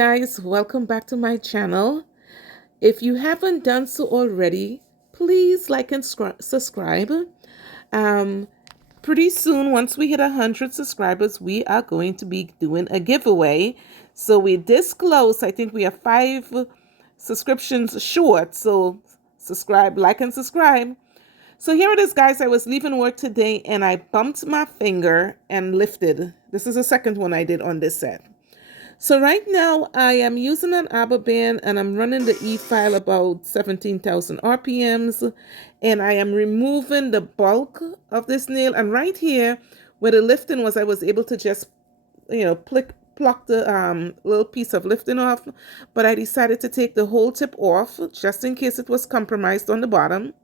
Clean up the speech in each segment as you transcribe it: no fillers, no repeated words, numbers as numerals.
guys, welcome back to my channel. If you haven't done so already, please like and subscribe. Um, Pretty soon, once we hit 100 subscribers, we are going to be doing a giveaway. So we're this close. I think we are 5 subscriptions short. So subscribe, like, and subscribe. So here it is, guys. I was leaving work today and I bumped my finger and lifted. This is the second one I did on this set. So right now I am using an ABBA band and I'm running the E-file about 17,000 RPMs, and I am removing the bulk of this nail. And right here where the lifting was, I was able to just, pluck the little piece of lifting off, but I decided to take the whole tip off just in case it was compromised on the bottom.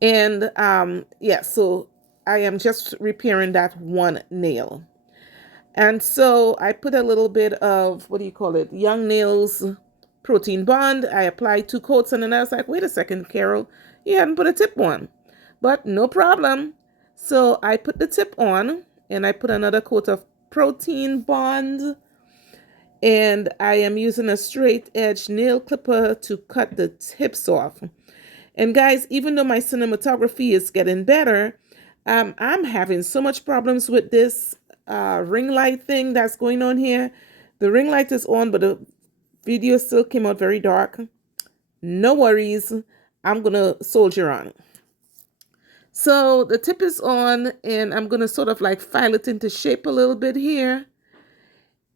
And yeah, so I am just repairing that one nail. And so I put a little bit of, what do you call it, Young Nails Protein Bond. I applied 2 coats and then I was like, wait a second, Carol, you hadn't put a tip on. But no problem. So I put the tip on and I put another coat of Protein Bond. And I am using a straight edge nail clipper to cut the tips off. And guys, even though my cinematography is getting better, I'm having so much problems with this ring light thing that's going on here. The ring light is on, but the video still came out very dark. No worries. I'm going to soldier on. So the tip is on, and I'm going to sort of like file it into shape a little bit here.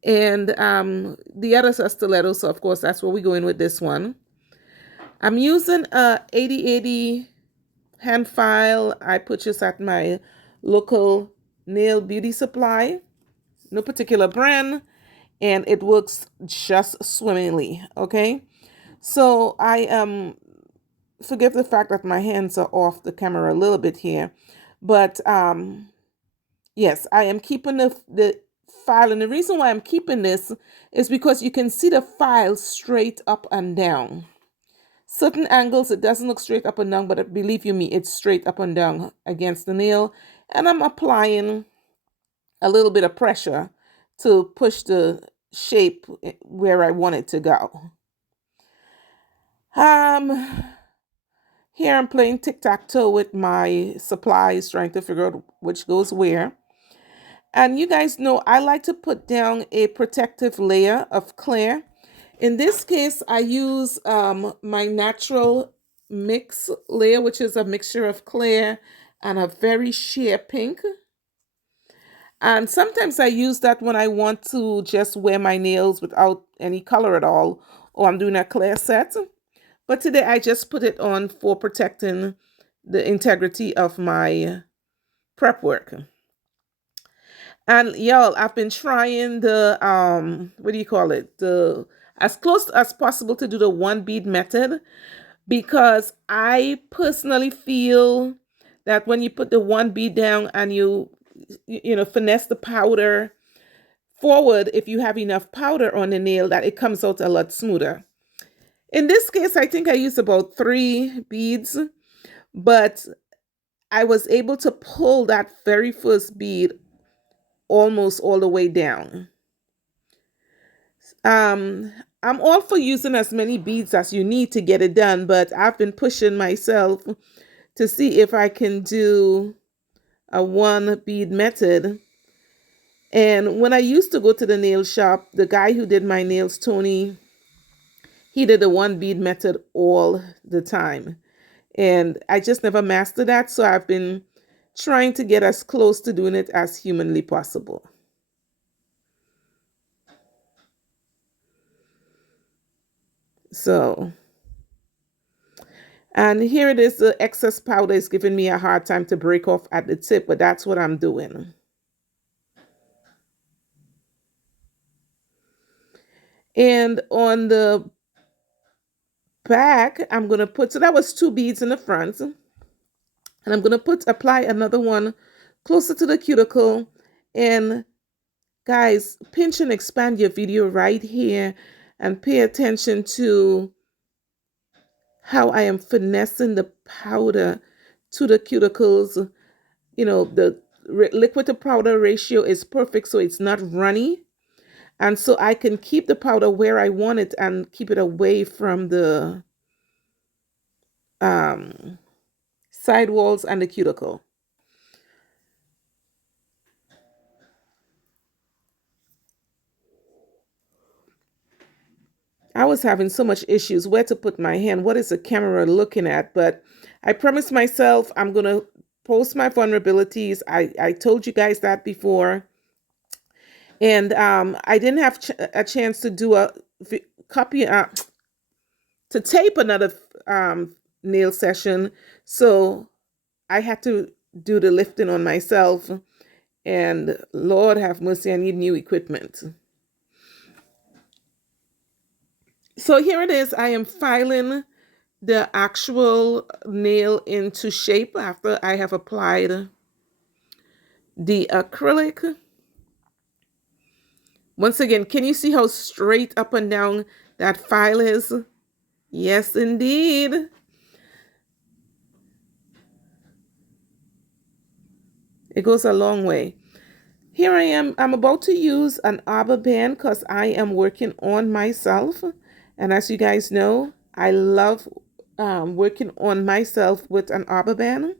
And the others are stilettos, so of course that's where we're going with this one. I'm using a 8080 hand file I purchased at my local nail beauty supply. No particular brand, and it works just swimmingly. Okay, so I forgive the fact that my hands are off the camera a little bit here, but yes, I am keeping the file, and the reason why I'm keeping this is because you can see the file straight up and down. Certain angles it doesn't look straight up and down, but believe you me, it's straight up and down against the nail. And I'm applying a little bit of pressure to push the shape where I want it to go. Here I'm playing tic-tac-toe with my supplies, trying to figure out which goes where. And you guys know I like to put down a protective layer of clear. In this case, I use my natural mix layer, which is a mixture of clear and a very sheer pink. And sometimes I use that when I want to just wear my nails without any color at all, or I'm doing a clear set. But today I just put it on for protecting the integrity of my prep work. And y'all, I've been trying the, what do you call it? As close as possible to do the 1 bead method, because I personally feel that when you put the 1 bead down and you finesse the powder forward, if you have enough powder on the nail, that it comes out a lot smoother. In this case, I think I used about 3 beads, but I was able to pull that very first bead almost all the way down. I'm all for using as many beads as you need to get it done, but I've been pushing myself to see if I can do a 1 bead method. And when I used to go to the nail shop, the guy who did my nails, Tony, he did the 1 bead method all the time. And I just never mastered that, so I've been trying to get as close to doing it as humanly possible. So, and here it is, the excess powder is giving me a hard time to break off at the tip, but that's what I'm doing. And on the back, I'm going to put, so that was 2 beads in the front. And I'm going to apply another one closer to the cuticle. And guys, pinch and expand your video right here and pay attention to how I am finessing the powder to the cuticles. You know, the liquid to powder ratio is perfect, so it's not runny. And so I can keep the powder where I want it and keep it away from the um, side walls and the cuticle. I was having so much issues where to put my hand. What is the camera looking at? But I promised myself I'm going to post my vulnerabilities. I told you guys that before. And I didn't have a chance to do a copy, to tape another nail session. So I had to do the lifting on myself. And Lord have mercy, I need new equipment. So here it is. I am filing the actual nail into shape after I have applied the acrylic. Once again, can you see how straight up and down that file is? Yes, indeed. It goes a long way. Here I am. I'm about to use an arbor band because I am working on myself. And as you guys know, I love working on myself with an arbor band.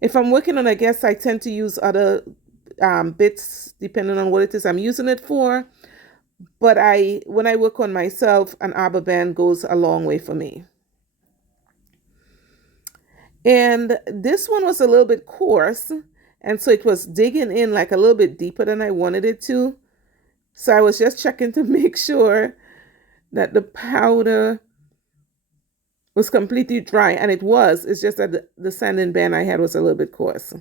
If I'm working on a guest, I tend to use other bits depending on what it is I'm using it for. But when I work on myself, an arbor band goes a long way for me. And this one was a little bit coarse, and so it was digging in like a little bit deeper than I wanted it to. So I was just checking to make sure that the powder was completely dry, and it was. It's just that the sanding band I had was a little bit coarse.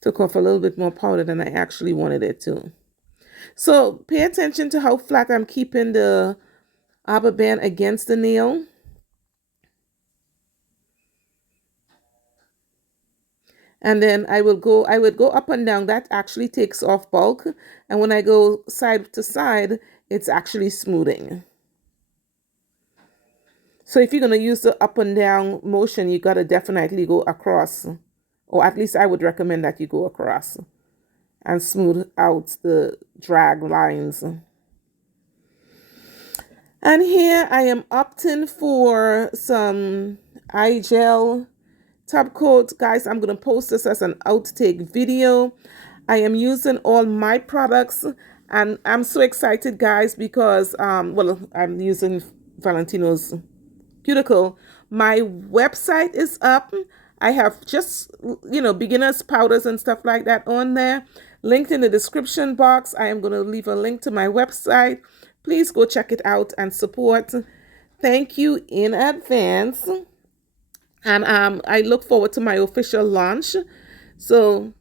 Took off a little bit more powder than I actually wanted it to. So pay attention to how flat I'm keeping the arbor band against the nail. And then I would go up and down. That actually takes off bulk. And when I go side to side, it's actually smoothing. So if you're going to use the up and down motion, you got to definitely go across. Or at least I would recommend that you go across and smooth out the drag lines. And here I am opting for some eye gel top coat. Guys, I'm going to post this as an outtake video. I am using all my products, and I'm so excited, guys, because well, I'm using Valentino's cuticle. My website is up. I have just, beginners powders and stuff like that on there, linked in the description box. I am going to leave a link to my website. Please go check it out and support. Thank you in advance. And I look forward to my official launch. So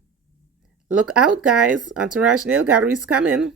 look out, guys. Entourage Nail Gallery's coming.